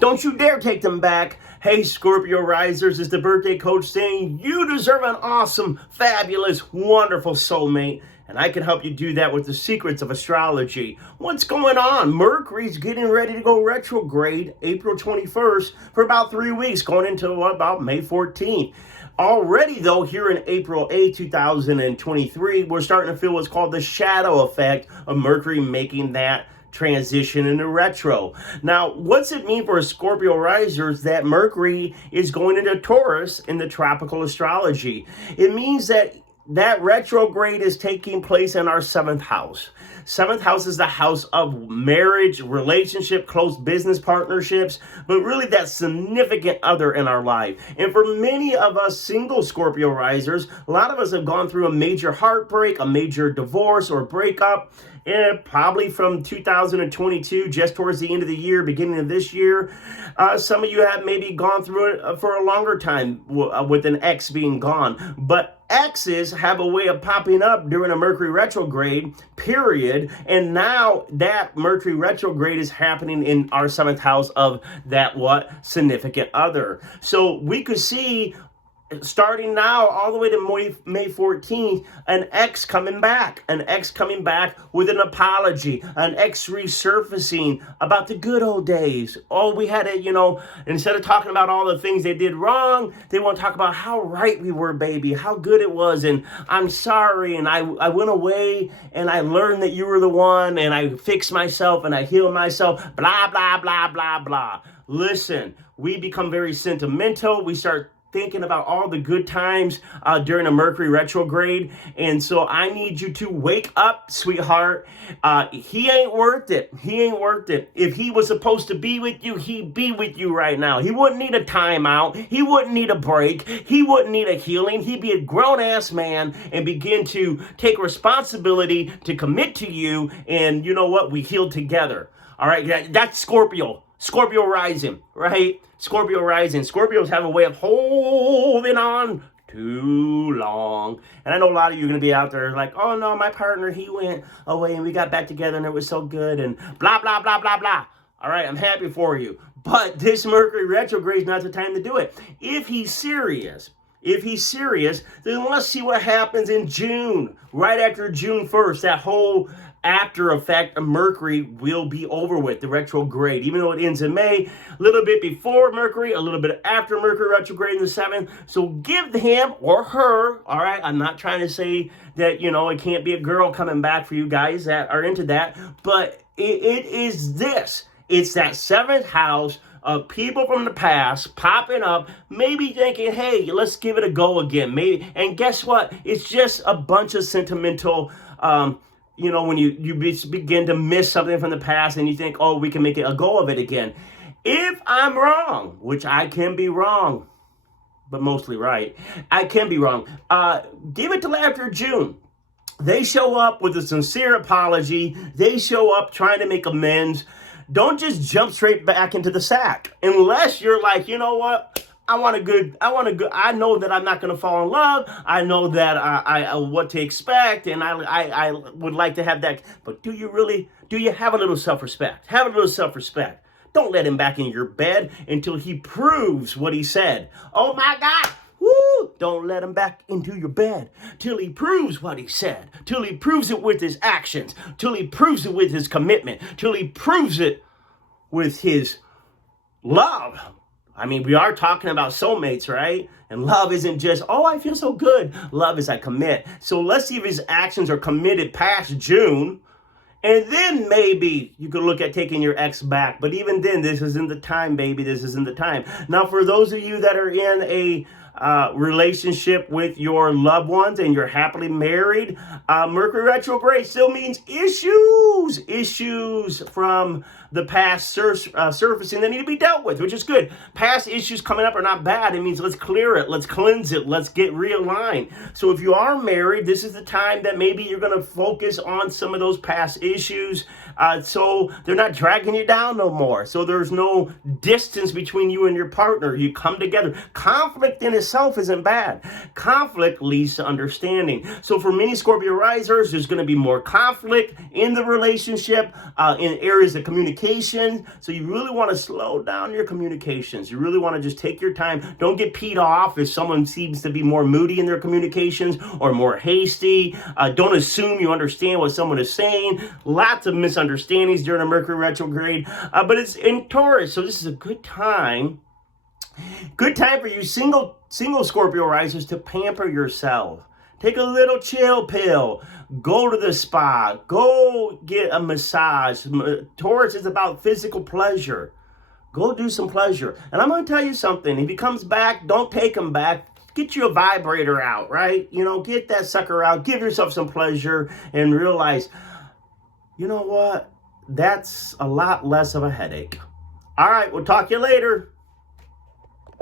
Don't you dare take them back. Hey, Scorpio Risers, it's the birthday coach saying you deserve an awesome, fabulous, wonderful soulmate. And I can help you do that with the secrets of astrology. What's going on? Mercury's getting ready to go retrograde April 21st for about 3 weeks, going into about May 14th. Already, though, here in April 8, 2023, we're starting to feel what's called the shadow effect of Mercury making that transition into retro. Now, what's it mean for Scorpio risers that Mercury is going into Taurus in the tropical astrology? It means that retrograde is taking place in our seventh house. Seventh house is the house of marriage, relationship, close business partnerships, but really that significant other in our life. And for many of us single Scorpio risers, a lot of us have gone through a major heartbreak, a major divorce or breakup, and probably from 2022, just towards the end of the year, beginning of this year. Some of you have maybe gone through it for a longer time with an ex being gone. But exes have a way of popping up during a Mercury retrograde period. And now that Mercury retrograde is happening in our seventh house of that significant other. So we could see starting now all the way to May 14th, an ex coming back with an apology, an ex resurfacing about the good old days. Oh, we had it, instead of talking about all the things they did wrong, they want to talk about how right we were, baby, how good it was, and I'm sorry, and I went away, and I learned that you were the one, and I fixed myself, and I healed myself, blah, blah, blah, blah, blah. Listen, we become very sentimental. We start thinking about all the good times during a Mercury retrograde. And so I need you to wake up, sweetheart. He ain't worth it. He ain't worth it. If he was supposed to be with you, he'd be with you right now. He wouldn't need a timeout. He wouldn't need a break. He wouldn't need a healing. He'd be a grown-ass man and begin to take responsibility to commit to you. And you know what? We heal together. All right? That's Scorpio. Scorpio rising, right? Scorpio rising. Scorpios have a way of holding on too long. And I know a lot of you are going to be out there like, oh no, my partner, he went away and we got back together and it was so good and blah, blah, blah, blah, blah. All right, I'm happy for you. But this Mercury retrograde is not the time to do it. If he's serious, then let's see what happens in June. Right after June 1st, that whole after effect of Mercury will be over with, the retrograde. Even though it ends in May, a little bit before Mercury, a little bit after Mercury retrograde in the 7th. So give him or her, all right? I'm not trying to say that, it can't be a girl coming back for you guys that are into that. But it is this. It's that 7th house of people from the past popping up, maybe thinking, hey, let's give it a go again. Maybe, and guess what? It's just a bunch of sentimental, when you begin to miss something from the past and you think, oh, we can make it a go of it again. If I'm wrong, which I can be wrong, but mostly right, I can be wrong, give it till after June. They show up with a sincere apology. They show up trying to make amends. Don't just jump straight back into the sack unless you're like, you know what? I know that I'm not going to fall in love. I know that I what to expect, and I would like to have that. But do you have a little self-respect? Have a little self-respect. Don't let him back in your bed until he proves what he said. Oh my God. Woo! Don't let him back into your bed till he proves what he said, till he proves it with his actions, till he proves it with his commitment, till he proves it with his love. I mean, we are talking about soulmates, right? And love isn't just, oh, I feel so good. Love is I commit. So let's see if his actions are committed past June. And then maybe you could look at taking your ex back. But even then, this isn't the time, baby. This isn't the time. Now, for those of you that are in a relationship with your loved ones and you're happily married, Mercury retrograde still means issues from the past surfacing that need to be dealt with, which is good. Past issues coming up are not bad. It means let's clear it, let's cleanse it, let's get realigned. So if you are married, this is the time that maybe you're going to focus on some of those past issues So they're not dragging you down no more. So there's no distance between you and your partner. You come together. Conflict in itself isn't bad. Conflict leads to understanding. So for many Scorpio risers, there's going to be more conflict in the relationship, in areas of communication. So you really want to slow down your communications. You really want to just take your time. Don't get peed off if someone seems to be more moody in their communications or more hasty. Don't assume you understand what someone is saying. Lots of misunderstandings during a Mercury retrograde, but it's in Taurus, so this is a good time. Good time for you single Scorpio risers to pamper yourself. Take a little chill pill. Go to the spa. Go get a massage. Taurus is about physical pleasure. Go do some pleasure. And I'm going to tell you something. If he comes back, don't take him back. Get you a vibrator out, right? You know, get that sucker out. Give yourself some pleasure and realize, you know what? That's a lot less of a headache. All right, we'll talk to you later.